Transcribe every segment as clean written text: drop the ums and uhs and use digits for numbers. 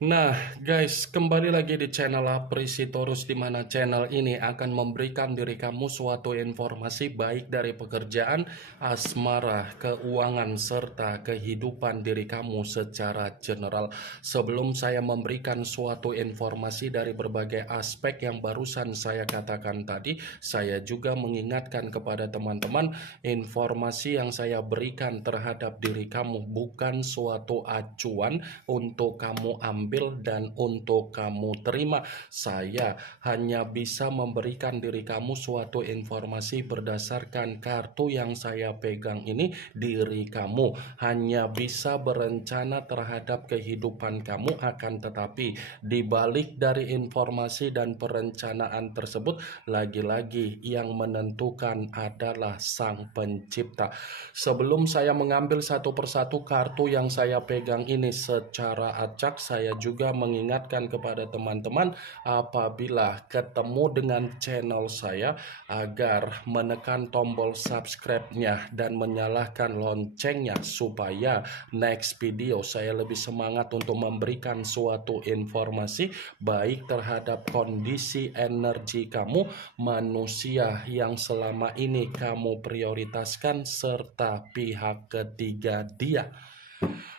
Nah, guys, kembali lagi di channel Aprisitorus, di mana channel ini akan memberikan diri kamu suatu informasi baik dari pekerjaan, asmara, keuangan, serta kehidupan diri kamu secara general. Sebelum saya memberikan suatu informasi dari berbagai aspek yang barusan saya katakan tadi, saya juga mengingatkan kepada teman-teman, informasi yang saya berikan terhadap diri kamu bukan suatu acuan untuk kamu ambil dan untuk kamu terima. Saya hanya bisa memberikan diri kamu suatu informasi berdasarkan kartu yang saya pegang ini. Diri kamu hanya bisa berencana terhadap kehidupan kamu, akan tetapi dibalik dari informasi dan perencanaan tersebut, lagi-lagi yang menentukan adalah Sang Pencipta. Sebelum saya mengambil satu persatu kartu yang saya pegang ini secara acak, saya juga mengingatkan kepada teman-teman apabila ketemu dengan channel saya agar menekan tombol subscribe-nya dan menyalakan loncengnya supaya next video saya lebih semangat untuk memberikan suatu informasi baik terhadap kondisi energi kamu, manusia yang selama ini kamu prioritaskan, serta pihak ketiga dia.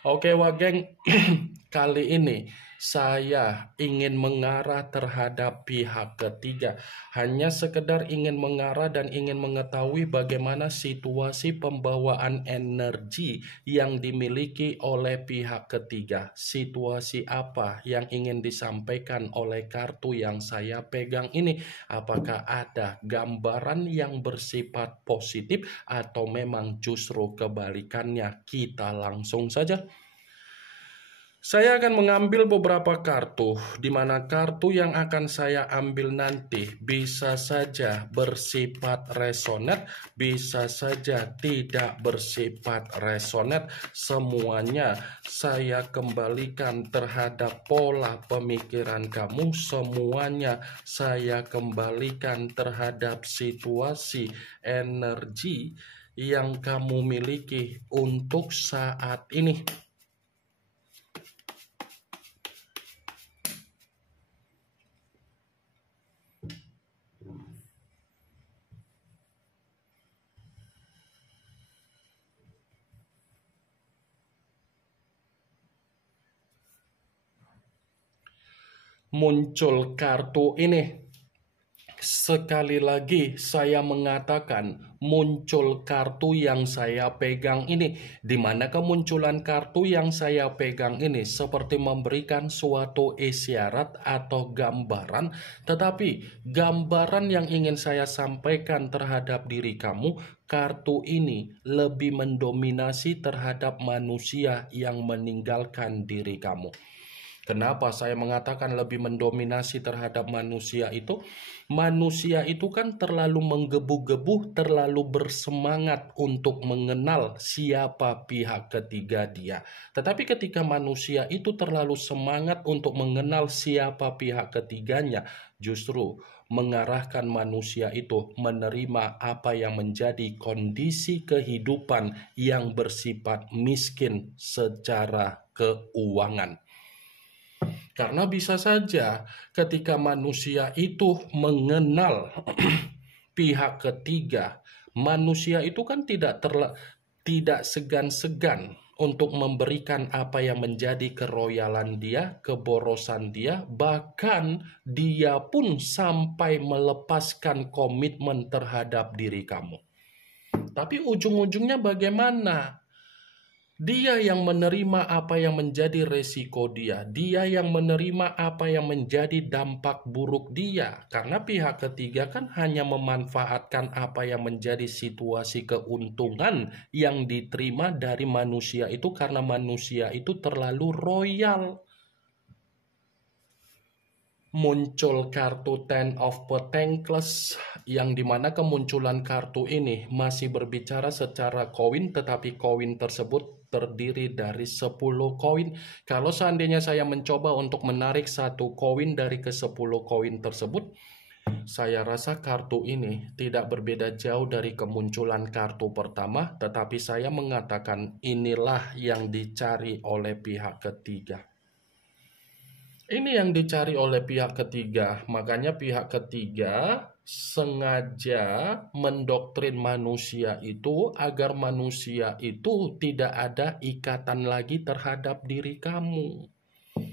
Oke, Wageng, kali ini saya ingin mengarah terhadap pihak ketiga. Hanya sekedar ingin mengarah dan ingin mengetahui bagaimana situasi pembawaan energi yang dimiliki oleh pihak ketiga. Situasi apa yang ingin disampaikan oleh kartu yang saya pegang ini? Apakah ada gambaran yang bersifat positif atau memang justru kebalikannya? Kita langsung saja. Saya akan mengambil beberapa kartu, di mana kartu yang akan saya ambil nanti bisa saja bersifat resonate, bisa saja tidak bersifat resonate. Semuanya saya kembalikan terhadap pola pemikiran kamu, semuanya saya kembalikan terhadap situasi energi yang kamu miliki untuk saat ini. Muncul kartu ini. Sekali lagi saya mengatakan muncul kartu yang saya pegang ini, di mana kemunculan kartu yang saya pegang ini seperti memberikan suatu isyarat atau gambaran, tetapi gambaran yang ingin saya sampaikan terhadap diri kamu, kartu ini lebih mendominasi terhadap manusia yang meninggalkan diri kamu. Kenapa saya mengatakan lebih mendominasi terhadap manusia itu? Manusia itu kan terlalu menggebu-gebu, terlalu bersemangat untuk mengenal siapa pihak ketiga dia. Tetapi ketika manusia itu terlalu semangat untuk mengenal siapa pihak ketiganya, justru mengarahkan manusia itu menerima apa yang menjadi kondisi kehidupan yang bersifat miskin secara keuangan. Karena bisa saja ketika manusia itu mengenal pihak ketiga, manusia itu kan tidak segan-segan untuk memberikan apa yang menjadi keroyalan dia, keborosan dia, bahkan dia pun sampai melepaskan komitmen terhadap diri kamu. Tapi ujung-ujungnya bagaimana? Dia yang menerima apa yang menjadi resiko dia. Dia yang menerima apa yang menjadi dampak buruk dia. Karena pihak ketiga kan hanya memanfaatkan apa yang menjadi situasi keuntungan yang diterima dari manusia itu karena manusia itu terlalu royal. Muncul kartu Ten of Pentacles, yang dimana kemunculan kartu ini masih berbicara secara koin, tetapi koin tersebut terdiri dari 10 koin. Kalau seandainya saya mencoba untuk menarik satu koin dari ke-10 koin tersebut, saya rasa kartu ini tidak berbeda jauh dari kemunculan kartu pertama, tetapi saya mengatakan inilah yang dicari oleh pihak ketiga. Ini yang dicari oleh pihak ketiga. Makanya pihak ketiga sengaja mendoktrin manusia itu agar manusia itu tidak ada ikatan lagi terhadap diri kamu.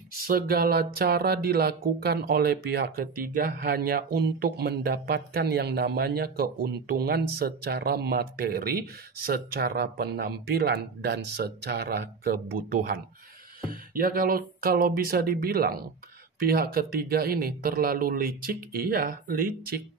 Segala cara dilakukan oleh pihak ketiga hanya untuk mendapatkan yang namanya keuntungan secara materi, secara penampilan, dan secara kebutuhan. Ya kalau bisa dibilang pihak ketiga ini terlalu licik, iya licik.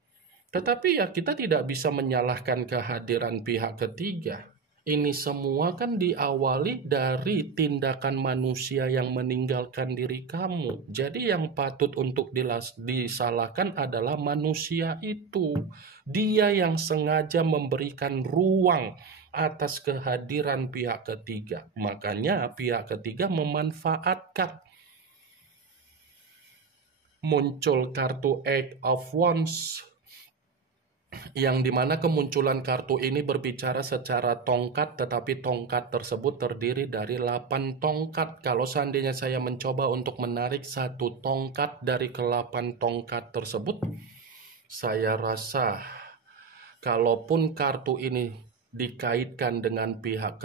Tetapi ya kita tidak bisa menyalahkan kehadiran pihak ketiga. Ini semua kan diawali dari tindakan manusia yang meninggalkan diri kamu. Jadi yang patut untuk disalahkan adalah manusia itu. Dia yang sengaja memberikan ruang atas kehadiran pihak ketiga. Makanya pihak ketiga memanfaatkan muncul kartu Eight of Wands, yang dimana kemunculan kartu ini berbicara secara tongkat, tetapi tongkat tersebut terdiri dari 8 tongkat. Kalau seandainya saya mencoba untuk menarik satu tongkat dari ke-8 tongkat tersebut, saya rasa kalaupun kartu ini dikaitkan dengan pihak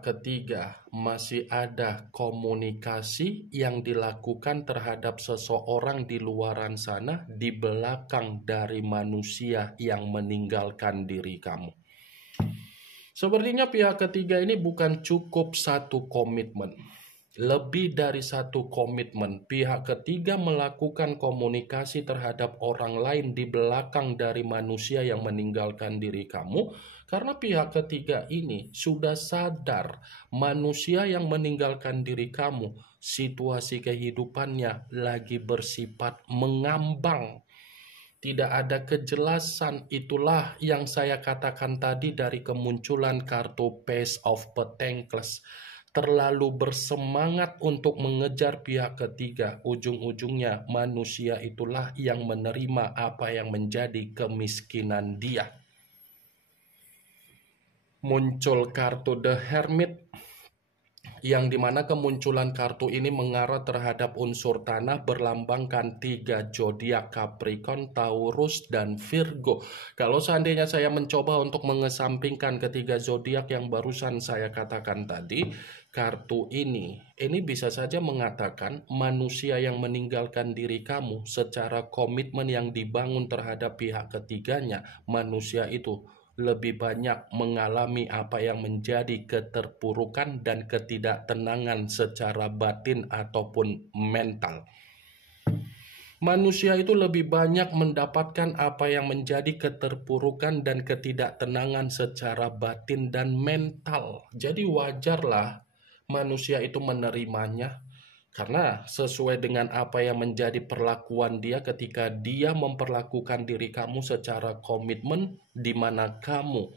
ketiga masih ada komunikasi yang dilakukan terhadap seseorang di luaran sana di belakang dari manusia yang meninggalkan diri kamu. Sepertinya pihak ketiga ini bukan cukup satu komitmen. Lebih dari satu komitmen, pihak ketiga melakukan komunikasi terhadap orang lain di belakang dari manusia yang meninggalkan diri kamu, karena pihak ketiga ini sudah sadar manusia yang meninggalkan diri kamu, situasi kehidupannya lagi bersifat mengambang. Tidak ada kejelasan. Itulah yang saya katakan tadi dari kemunculan kartu Page of Pentacles. Terlalu bersemangat untuk mengejar pihak ketiga, ujung-ujungnya manusia itulah yang menerima apa yang menjadi kemiskinan dia. Muncul kartu The Hermit, yang dimana kemunculan kartu ini mengarah terhadap unsur tanah, berlambangkan 3 zodiak Capricorn, Taurus, dan Virgo. Kalau seandainya saya mencoba untuk mengesampingkan ketiga zodiak yang barusan saya katakan tadi, kartu ini bisa saja mengatakan manusia yang meninggalkan diri kamu secara komitmen yang dibangun terhadap pihak ketiganya, manusia itu lebih banyak mengalami apa yang menjadi keterpurukan dan ketidaktenangan secara batin ataupun mental. Manusia itu lebih banyak mendapatkan apa yang menjadi keterpurukan dan ketidaktenangan secara batin dan mental. Jadi wajarlah manusia itu menerimanya, karena sesuai dengan apa yang menjadi perlakuan dia ketika dia memperlakukan diri kamu secara komitmen, di mana kamu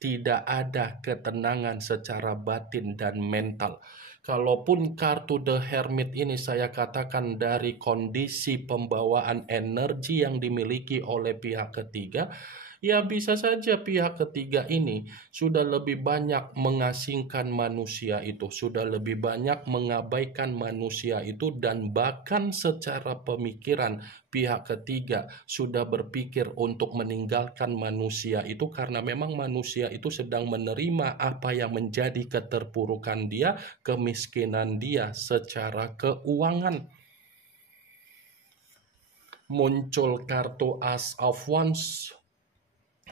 tidak ada ketenangan secara batin dan mental. Kalaupun kartu The Hermit ini saya katakan dari kondisi pembawaan energi yang dimiliki oleh pihak ketiga, ya bisa saja pihak ketiga ini sudah lebih banyak mengasingkan manusia itu, sudah lebih banyak mengabaikan manusia itu, dan bahkan secara pemikiran pihak ketiga sudah berpikir untuk meninggalkan manusia itu, karena memang manusia itu sedang menerima apa yang menjadi keterpurukan dia, kemiskinan dia secara keuangan. Muncul kartu Ace of Wands,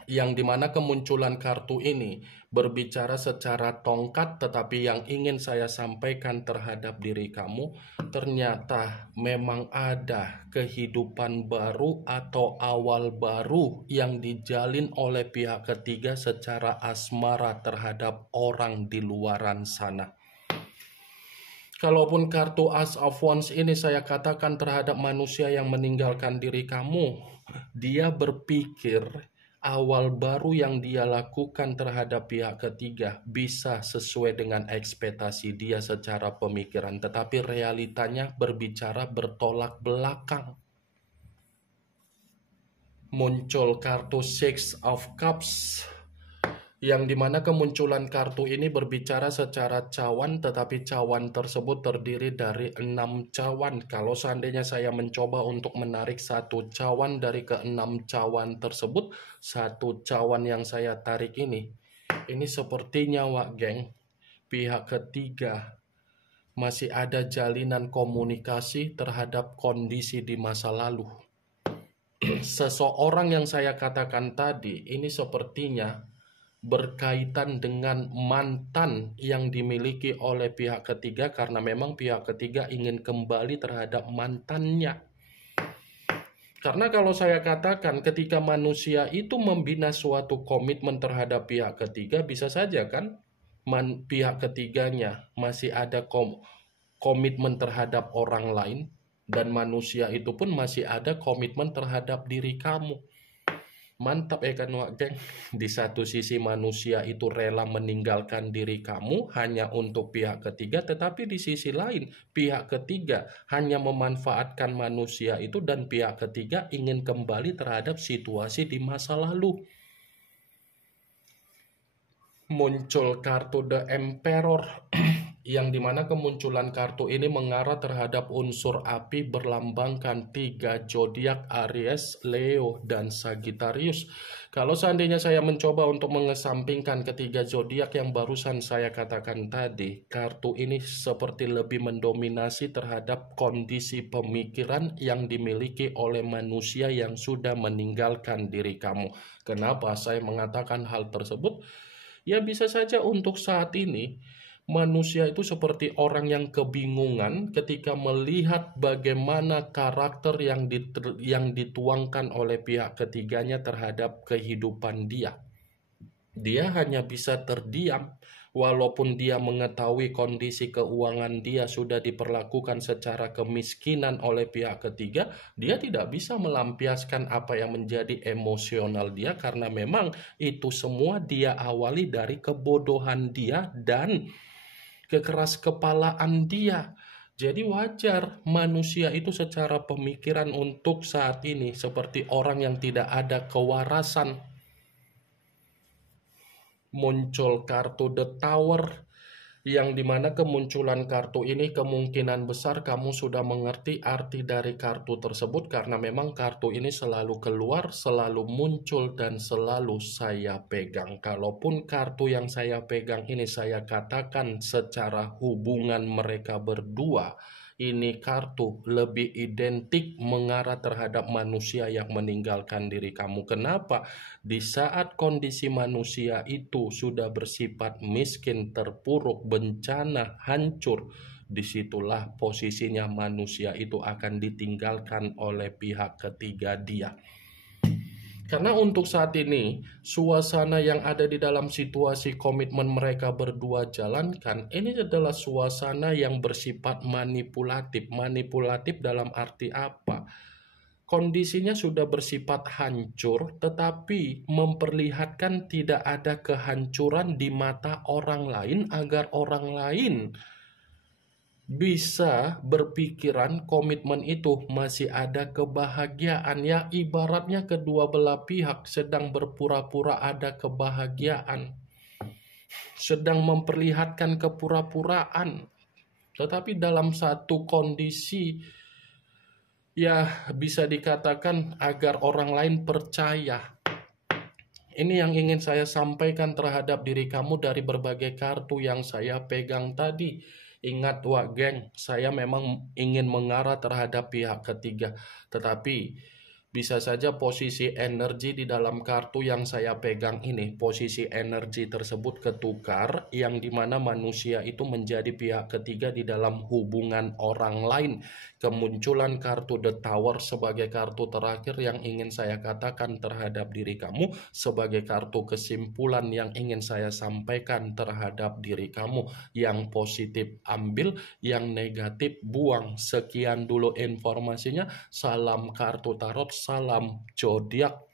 yang dimana kemunculan kartu ini berbicara secara tongkat, tetapi yang ingin saya sampaikan terhadap diri kamu, ternyata memang ada kehidupan baru atau awal baru yang dijalin oleh pihak ketiga secara asmara terhadap orang di luaran sana. Kalaupun kartu Ace of Wands ini saya katakan terhadap manusia yang meninggalkan diri kamu, dia berpikir awal baru yang dia lakukan terhadap pihak ketiga bisa sesuai dengan ekspektasi dia secara pemikiran, tetapi realitanya berbicara bertolak belakang. Muncul kartu Six of Cups, yang dimana kemunculan kartu ini berbicara secara cawan, tetapi cawan tersebut terdiri dari 6 cawan. Kalau seandainya saya mencoba untuk menarik satu cawan dari ke-6 cawan tersebut, satu cawan yang saya tarik ini sepertinya Wak Geng, pihak ketiga masih ada jalinan komunikasi terhadap kondisi di masa lalu. Seseorang yang saya katakan tadi ini sepertinya berkaitan dengan mantan yang dimiliki oleh pihak ketiga, karena memang pihak ketiga ingin kembali terhadap mantannya. Karena kalau saya katakan ketika manusia itu membina suatu komitmen terhadap pihak ketiga, bisa saja kan pihak ketiganya masih ada komitmen terhadap orang lain, dan manusia itu pun masih ada komitmen terhadap diri kamu. Mantap ya kan Wak Geng? Di satu sisi manusia itu rela meninggalkan diri kamu hanya untuk pihak ketiga, tetapi di sisi lain pihak ketiga hanya memanfaatkan manusia itu, dan pihak ketiga ingin kembali terhadap situasi di masa lalu. Muncul kartu The Emperor yang dimana kemunculan kartu ini mengarah terhadap unsur api berlambangkan 3 zodiak Aries, Leo, dan Sagittarius. Kalau seandainya saya mencoba untuk mengesampingkan ketiga zodiak yang barusan saya katakan tadi, kartu ini seperti lebih mendominasi terhadap kondisi pemikiran yang dimiliki oleh manusia yang sudah meninggalkan diri kamu. Kenapa saya mengatakan hal tersebut? Ya bisa saja untuk saat ini manusia itu seperti orang yang kebingungan ketika melihat bagaimana karakter yang dituangkan oleh pihak ketiganya terhadap kehidupan dia. Dia hanya bisa terdiam, walaupun dia mengetahui kondisi keuangan dia sudah diperlakukan secara kemiskinan oleh pihak ketiga, dia tidak bisa melampiaskan apa yang menjadi emosional dia, karena memang itu semua dia awali dari kebodohan dia dan kekeras kepalaan dia. Jadi wajar manusia itu secara pemikiran untuk saat ini seperti orang yang tidak ada kewarasan. Muncul kartu The Tower, yang dimana kemunculan kartu ini kemungkinan besar kamu sudah mengerti arti dari kartu tersebut, karena memang kartu ini selalu keluar, selalu muncul, dan selalu saya pegang. Kalaupun kartu yang saya pegang ini saya katakan secara hubungan mereka berdua, ini kartu lebih identik mengarah terhadap manusia yang meninggalkan diri kamu. Kenapa? Di saat kondisi manusia itu sudah bersifat miskin, terpuruk, bencana, hancur, disitulah posisinya manusia itu akan ditinggalkan oleh pihak ketiga dia. Karena untuk saat ini, suasana yang ada di dalam situasi komitmen mereka berdua jalankan, ini adalah suasana yang bersifat manipulatif. Manipulatif dalam arti apa? Kondisinya sudah bersifat hancur, tetapi memperlihatkan tidak ada kehancuran di mata orang lain agar orang lain bisa berpikiran komitmen itu masih ada kebahagiaan. Ya ibaratnya kedua belah pihak sedang berpura-pura ada kebahagiaan, sedang memperlihatkan kepura-puraan, tetapi dalam satu kondisi ya bisa dikatakan agar orang lain percaya. Ini yang ingin saya sampaikan terhadap diri kamu dari berbagai kartu yang saya pegang tadi. Ingat Wak Geng, saya memang ingin mengarah terhadap pihak ketiga, tetapi bisa saja posisi energi di dalam kartu yang saya pegang ini, posisi energi tersebut ketukar, yang dimana manusia itu menjadi pihak ketiga di dalam hubungan orang lain. Kemunculan kartu The Tower sebagai kartu terakhir yang ingin saya katakan terhadap diri kamu, sebagai kartu kesimpulan yang ingin saya sampaikan terhadap diri kamu. Yang positif ambil, yang negatif buang. Sekian dulu informasinya. Salam kartu tarot, salam zodiak.